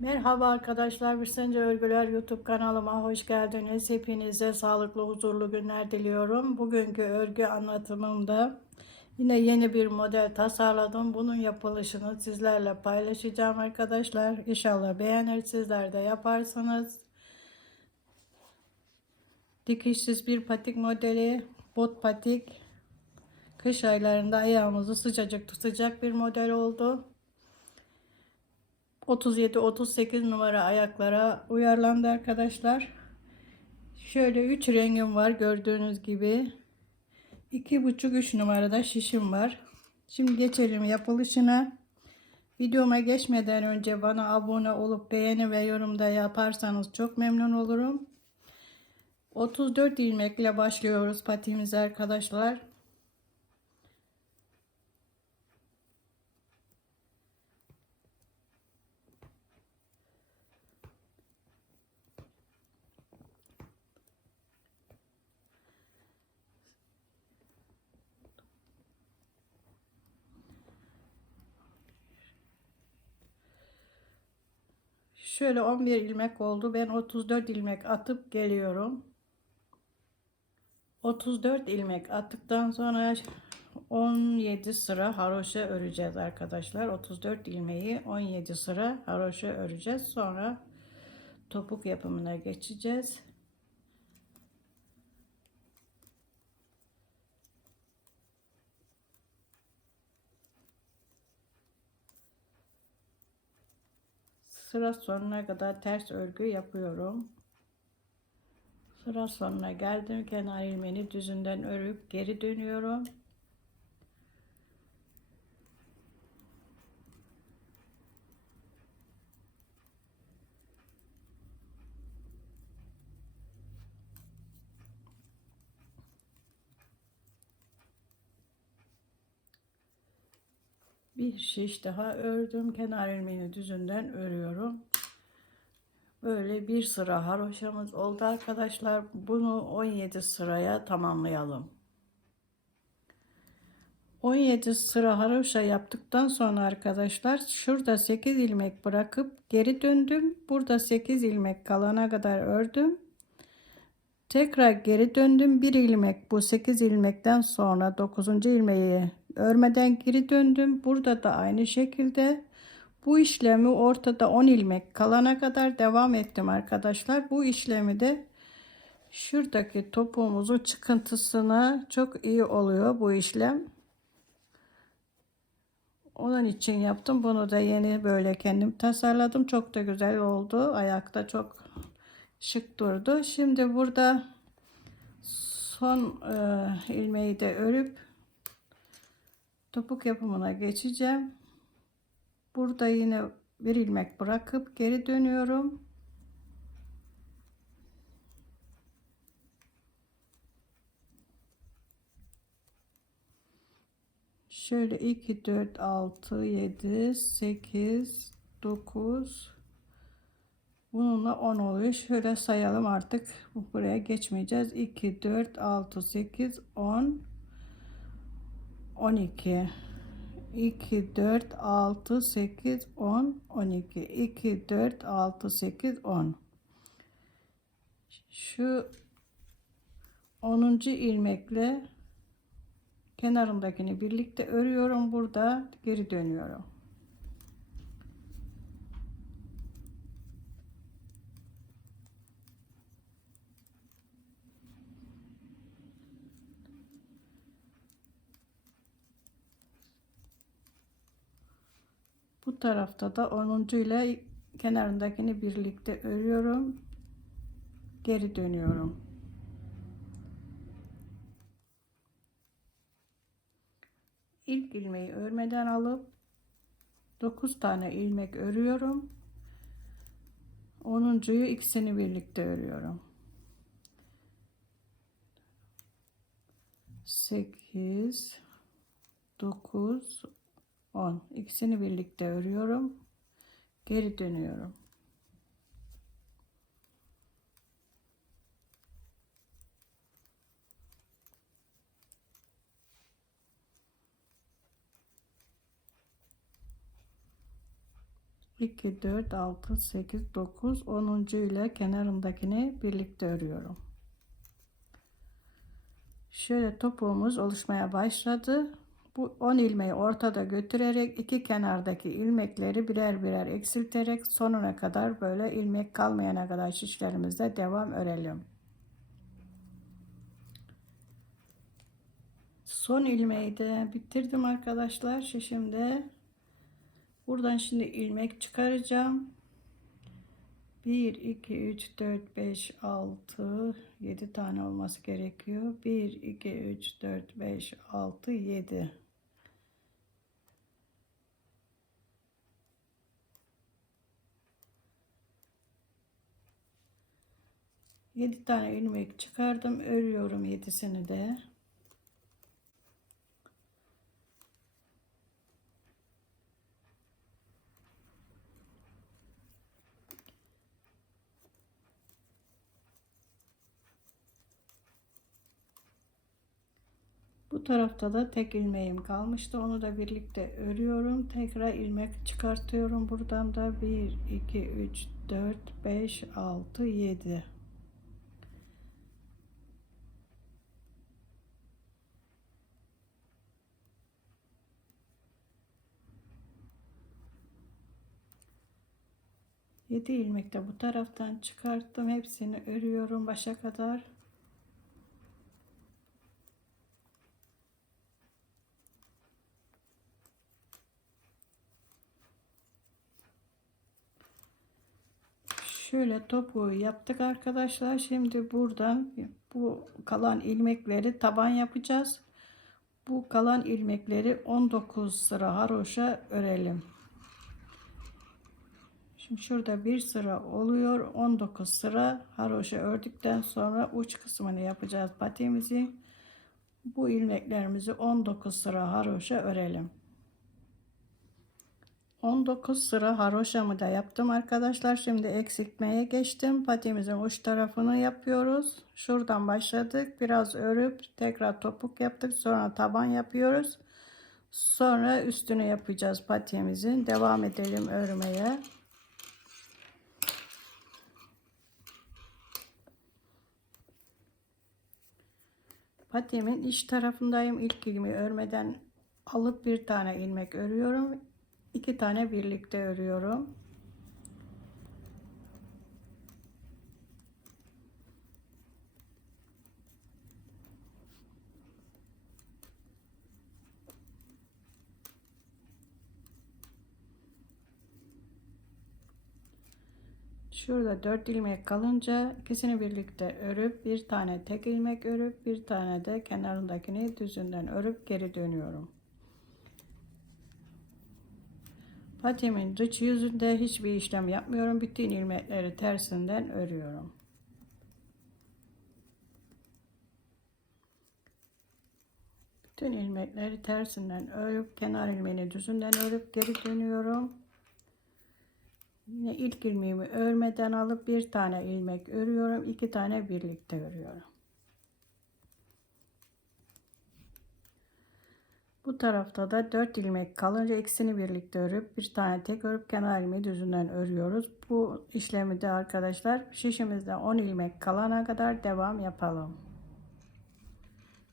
Merhaba arkadaşlar, Birsence Örgüler YouTube kanalıma hoş geldiniz. Hepinize sağlıklı, huzurlu günler diliyorum. Bugünkü örgü anlatımımda yine yeni bir model tasarladım. Bunun yapılışını sizlerle paylaşacağım arkadaşlar. İnşallah beğenir, sizler de yaparsınız. Dikişsiz bir patik modeli, bot patik. Kış aylarında ayağımızı sıcacık tutacak bir model oldu. 37-38 numara ayaklara uyarlandı arkadaşlar. Şöyle 3 rengim var gördüğünüz gibi. 2,5-3 numarada şişim var. Şimdi geçelim yapılışına. Videoma geçmeden önce bana abone olup beğeni ve yorumda yaparsanız çok memnun olurum. 34 ilmekle başlıyoruz patiğimize arkadaşlar. Şöyle 11 ilmek oldu. Ben 34 ilmek atıp geliyorum. 34 ilmek attıktan sonra 17 sıra haroşa öreceğiz arkadaşlar. 34 ilmeği 17 sıra haroşa öreceğiz. Sonra topuk yapımına geçeceğiz. Sıra sonuna kadar ters örgü yapıyorum. Sıra sonuna geldim. Kenar ilmeğini düzünden örüp geri dönüyorum. Bir şiş daha ördüm. Kenar ilmeğini düzünden örüyorum. Böyle bir sıra haroşamız oldu arkadaşlar. Bunu 17 sıraya tamamlayalım. 17 sıra haroşa yaptıktan sonra arkadaşlar şurada 8 ilmek bırakıp geri döndüm. Burada 8 ilmek kalana kadar ördüm. Tekrar geri döndüm. 1 ilmek bu 8 ilmekten sonra 9. ilmeği örmeden geri döndüm. Burada da aynı şekilde bu işlemi ortada 10 ilmek kalana kadar devam ettim arkadaşlar. Bu işlemi de şuradaki topuğumuzun çıkıntısına çok iyi oluyor bu işlem. Onun için yaptım. Bunu da yeni böyle kendim tasarladım. Çok da güzel oldu. Ayakta çok şık durdu. Şimdi burada son e, ilmeği de örüp topuk yapımına geçeceğim. Burada yine bir ilmek bırakıp geri dönüyorum. Şöyle 2 4 6 7 8 9 Bununla 10 oluyor. Şöyle sayalım artık. Buraya geçmeyeceğiz. 2 4 6 8 10 12 2 4 6 8 10 12 2 4 6 8 10 şu 10. ilmekle kenarındakini birlikte örüyorum. Burada geri dönüyorum Bu tarafta da 10. ile kenarındakini birlikte örüyorum. Geri dönüyorum. İlk ilmeği örmeden alıp 9 tane ilmek örüyorum. 10.yu ikisini birlikte örüyorum. 8 9 10 ikisini birlikte örüyorum geri dönüyorum 2 4 6 8 9 10. ile kenarındakini birlikte örüyorum. Şöyle topuğumuz oluşmaya başladı. Bu 10 ilmeği ortada götürerek iki kenardaki ilmekleri birer birer eksilterek sonuna kadar böyle ilmek kalmayana kadar şişlerimizde devam örelim. Son ilmeği de bitirdim arkadaşlar şişimde. Buradan şimdi ilmek çıkaracağım. 1 2 3 4 5 6 7 tane olması gerekiyor. 1 2 3 4 5 6 7 7 tane ilmek çıkardım. Örüyorum 7'sini de. Bu tarafta da tek ilmeğim kalmıştı. Onu da birlikte örüyorum. Tekrar ilmek çıkartıyorum. Buradan da 1, 2, 3, 4, 5, 6, 7. Yedi ilmek de bu taraftan çıkarttım. Hepsini örüyorum başa kadar. Şöyle topuğu yaptık arkadaşlar. Şimdi buradan bu kalan ilmekleri taban yapacağız. Bu kalan ilmekleri 19 sıra haroşa örelim. Şimdi şurada bir sıra oluyor. 19 sıra haroşa ördükten sonra uç kısmını yapacağız patiğimizi. Bu ilmeklerimizi 19 sıra haroşa örelim. 19 sıra haroşamı da yaptım arkadaşlar. Şimdi eksiltmeye geçtim. Patiğimizin uç tarafını yapıyoruz. Şuradan başladık. Biraz örüp tekrar topuk yaptık. Sonra taban yapıyoruz. Sonra üstünü yapacağız patiğimizin. Devam edelim örmeye. Patiğimin iç tarafındayım. İlk ilmeği örmeden alıp bir tane ilmek örüyorum iki tane birlikte örüyorum. Şurada 4 ilmek kalınca ikisini birlikte örüp bir tane tek ilmek örüp bir tane de kenarındakini düzünden örüp geri dönüyorum. Patiğimin dış yüzünde hiçbir işlem yapmıyorum. Bütün ilmekleri tersinden örüyorum. Bütün ilmekleri tersinden örüp kenar ilmeğini düzünden örüp geri dönüyorum. Yine ilk ilmeğimi örmeden alıp bir tane ilmek örüyorum. iki tane birlikte örüyorum. Bu tarafta da 4 ilmek kalınca ikisini birlikte örüp bir tane tek örüp kenar ilmeği düzünden örüyoruz. Bu işlemi de arkadaşlar şişimizde 10 ilmek kalana kadar devam yapalım.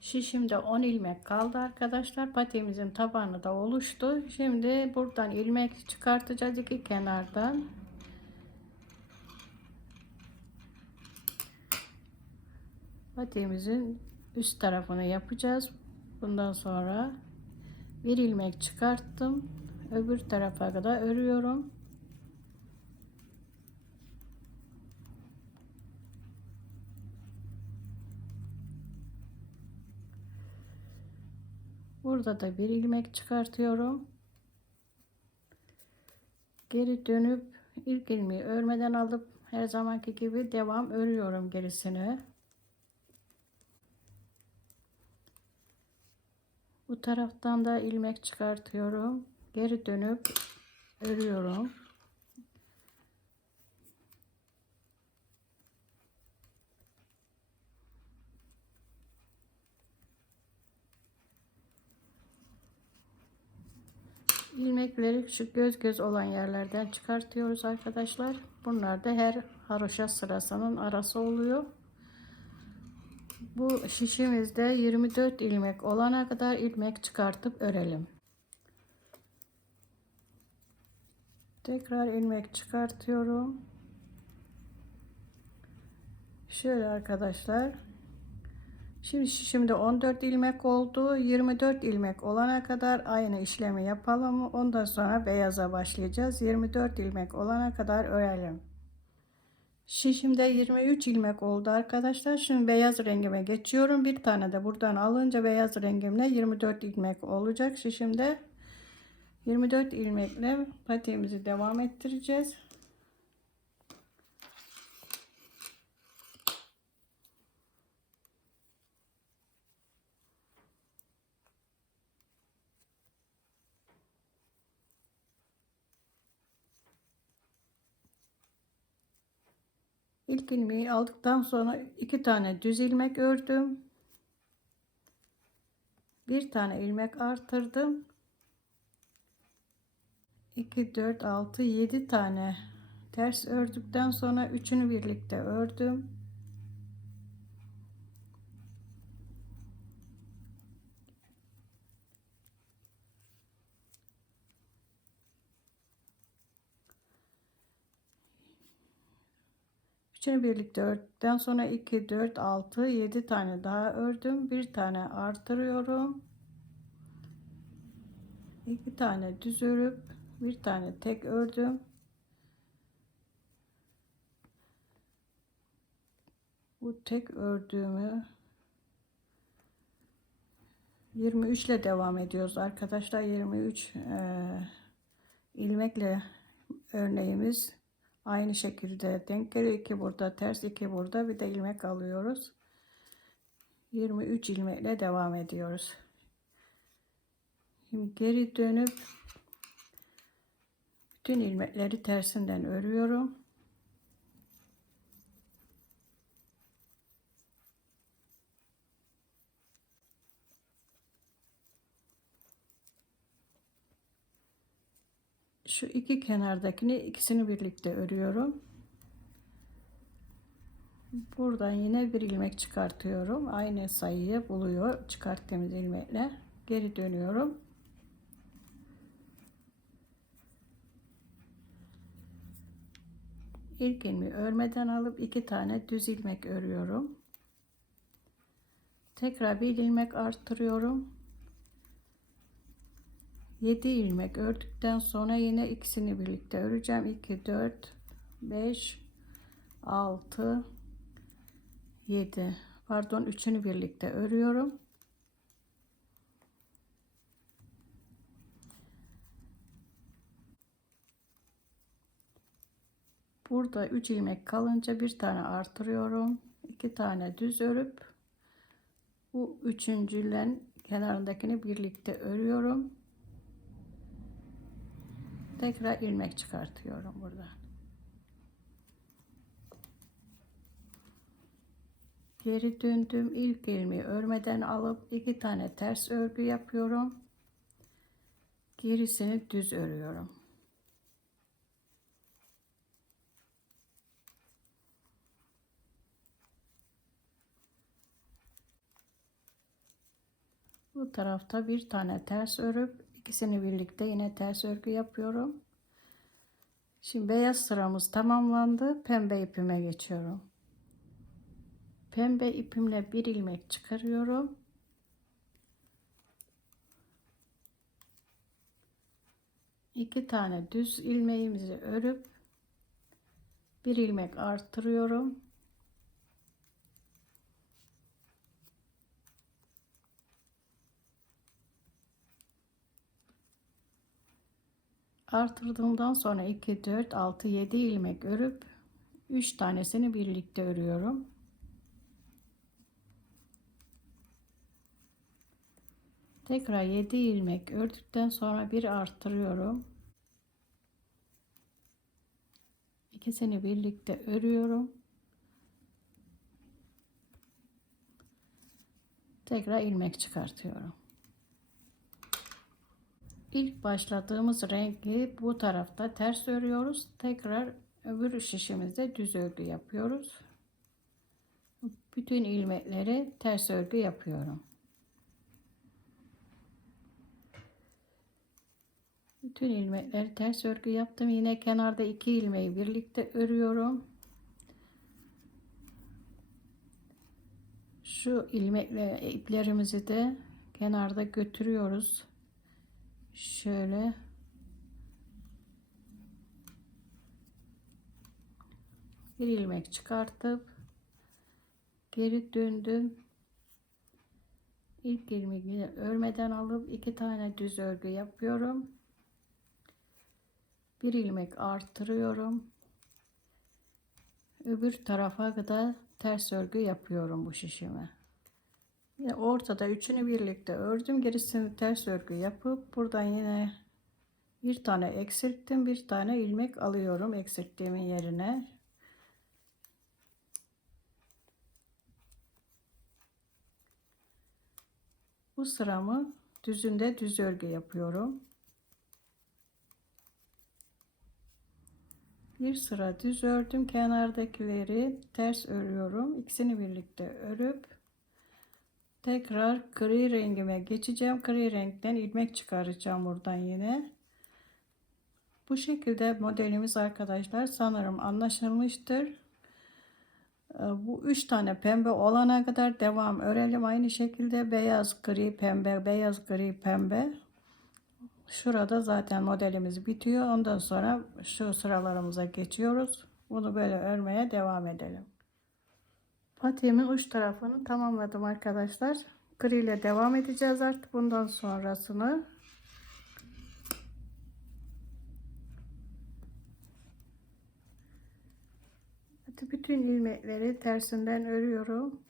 Şişimde 10 ilmek kaldı arkadaşlar. Patiğimizin tabanı da oluştu. Şimdi buradan ilmek çıkartacağız iki kenardan. Patiğimizin üst tarafını yapacağız. Bundan sonra bir ilmek çıkarttım öbür tarafa kadar örüyorum burada da bir ilmek çıkartıyorum geri dönüp ilk ilmeği örmeden alıp her zamanki gibi devam örüyorum gerisini Bu taraftan da ilmek çıkartıyorum. Geri dönüp örüyorum. İlmekleri şu göz göz olan yerlerden çıkartıyoruz arkadaşlar. Bunlar da her haroşa sırasının arası oluyor. Bu şişimizde 24 ilmek olana kadar ilmek çıkartıp örelim. Tekrar ilmek çıkartıyorum. Şöyle arkadaşlar. Şimdi şişimde 14 ilmek oldu. 24 ilmek olana kadar aynı işlemi yapalım. Ondan sonra beyaza başlayacağız. 24 ilmek olana kadar örelim. Şişimde 23 ilmek oldu arkadaşlar. Şimdi beyaz rengime geçiyorum. Bir tane de buradan alınca beyaz rengimle 24 ilmek olacak. Şişimde 24 ilmekle patiğimizi devam ettireceğiz. İlk ilmeği aldıktan sonra iki tane düz ilmek ördüm. Bir tane ilmek artırdım. 2 4 6 7 tane ters ördükten sonra üçünü birlikte ördüm. Üçünü birlikte ördükten sonra 2, 4, 6, 7 tane daha ördüm. Bir tane artırıyorum. 2 tane düz örüp bir tane tek ördüm. Bu tek ördüğümü 23 ile devam ediyoruz arkadaşlar. 23 e, ilmekle örneğimiz Aynı şekilde denk geliyor. 2 burada ters 2 burada bir de ilmek alıyoruz. 23 ilmekle devam ediyoruz. Şimdi geri dönüp bütün ilmekleri tersinden örüyorum. Şu iki kenardakini ikisini birlikte örüyorum. Buradan yine bir ilmek çıkartıyorum. Aynı sayıyı buluyor çıkarttığımız ilmekle. Geri dönüyorum. İlk ilmeği örmeden alıp iki tane düz ilmek örüyorum. Tekrar bir ilmek arttırıyorum. 7 ilmek ördükten sonra yine ikisini birlikte öreceğim. 2 4 5 6 7 pardon üçünü birlikte örüyorum. Burada 3 ilmek kalınca bir tane artırıyorum. 2 tane düz örüp bu üçüncülen kenarındakini birlikte örüyorum tekrar ilmek çıkartıyorum burada. Geri döndüm. ilk ilmeği örmeden alıp iki tane ters örgü yapıyorum. Gerisini düz örüyorum. Bu tarafta bir tane ters örüp ikisini birlikte yine ters örgü yapıyorum. Şimdi beyaz sıramız tamamlandı. Pembe ipime geçiyorum. Pembe ipimle bir ilmek çıkarıyorum. iki tane düz ilmeğimizi örüp bir ilmek arttırıyorum. Artırdığımdan sonra 2 4 6 7 ilmek örüp 3 tanesini birlikte örüyorum. Tekrar 7 ilmek ördükten sonra bir arttırıyorum. İkisini birlikte örüyorum. Tekrar ilmek çıkartıyorum. İlk başladığımız rengi bu tarafta ters örüyoruz. Tekrar öbür şişimizde düz örgü yapıyoruz. Bütün ilmekleri ters örgü yapıyorum. Bütün ilmekleri ters örgü yaptım. Yine kenarda iki ilmeği birlikte örüyorum. Şu ilmekle iplerimizi de kenarda götürüyoruz. Şöyle bir ilmek çıkartıp geri döndüm. İlk ilmeği örmeden alıp iki tane düz örgü yapıyorum. Bir ilmek artırıyorum. Öbür tarafa kadar ters örgü yapıyorum bu şişime. Ortada üçünü birlikte ördüm. Gerisini ters örgü yapıp buradan yine bir tane eksilttim. Bir tane ilmek alıyorum eksilttiğimin yerine. Bu sıramı düzünde düz örgü yapıyorum. Bir sıra düz ördüm. Kenardakileri ters örüyorum. İkisini birlikte örüp tekrar gri rengime geçeceğim. Gri renkten ilmek çıkaracağım buradan yine. Bu şekilde modelimiz arkadaşlar sanırım anlaşılmıştır. Ee, Bu üç tane pembe olana kadar devam örelim. Aynı şekilde beyaz, gri, pembe, beyaz, gri, pembe. Şurada zaten modelimiz bitiyor. Ondan sonra şu sıralarımıza geçiyoruz. Bunu böyle örmeye devam edelim. Patiğimin uç tarafını tamamladım arkadaşlar. Gri ile devam edeceğiz artık bundan sonrasını. Bütün ilmekleri tersinden örüyorum.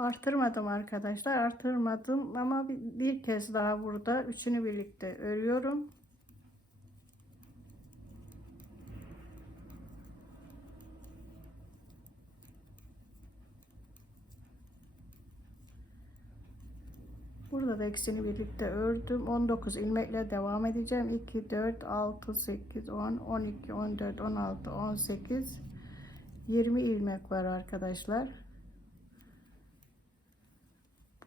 Artırmadım arkadaşlar. Artırmadım ama bir, bir kez daha burada üçünü birlikte örüyorum. Burada da ikisini birlikte ördüm. 19 ilmekle devam edeceğim. 2, 4, 6, 8, 10, 12, 14, 16, 18, 20 ilmek var arkadaşlar.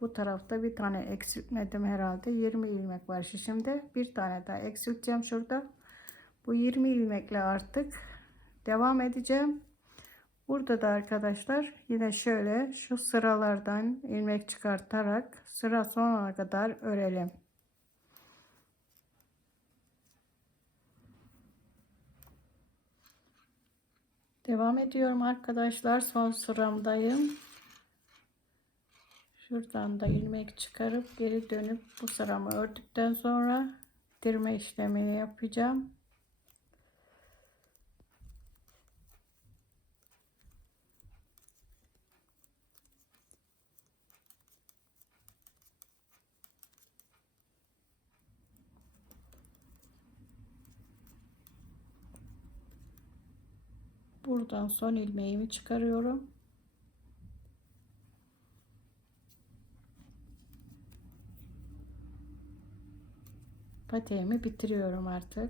Bu tarafta bir tane eksiltmedim herhalde. 20 ilmek var şişimde. Bir tane daha eksilteceğim şurada. Bu 20 ilmekle artık devam edeceğim. Burada da arkadaşlar yine şöyle şu sıralardan ilmek çıkartarak sıra sonuna kadar örelim. Devam ediyorum arkadaşlar. Son sıramdayım. Şuradan da ilmek çıkarıp geri dönüp bu sıramı ördükten sonra dirme işlemini yapacağım. Buradan son ilmeğimi çıkarıyorum. Patiğimi bitiriyorum artık.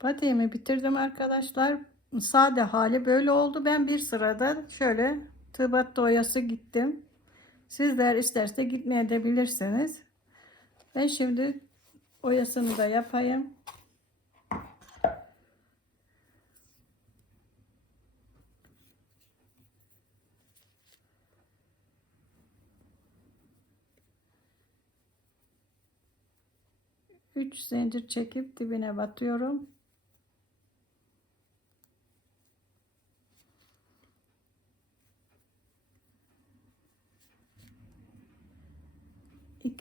Patiğimi bitirdim arkadaşlar. Sade hali böyle oldu. Ben bir sırada şöyle tığ battı oyası gittim. Sizler isterse gitmeye de bilirsiniz. Ben şimdi oyasını da yapayım. Üç zincir çekip dibine batıyorum.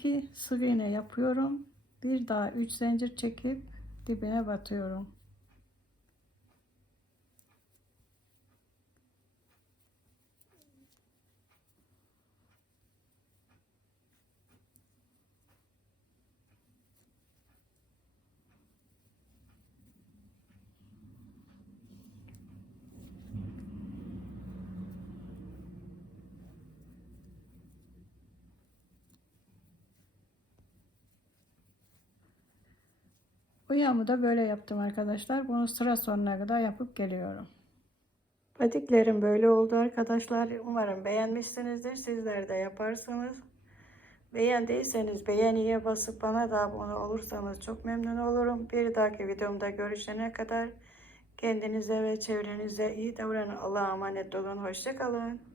İki sık iğne yapıyorum. Bir daha üç zincir çekip dibine batıyorum. Bu yağımı da böyle yaptım arkadaşlar. Bunu sıra sonuna kadar yapıp geliyorum. Patiklerim böyle oldu arkadaşlar. Umarım beğenmişsinizdir. Sizler de yaparsınız. Beğendiyseniz beğeniye basıp bana da abone olursanız çok memnun olurum. Bir dahaki videomda görüşene kadar kendinize ve çevrenize iyi davranın. Allah'a emanet olun. Hoşçakalın.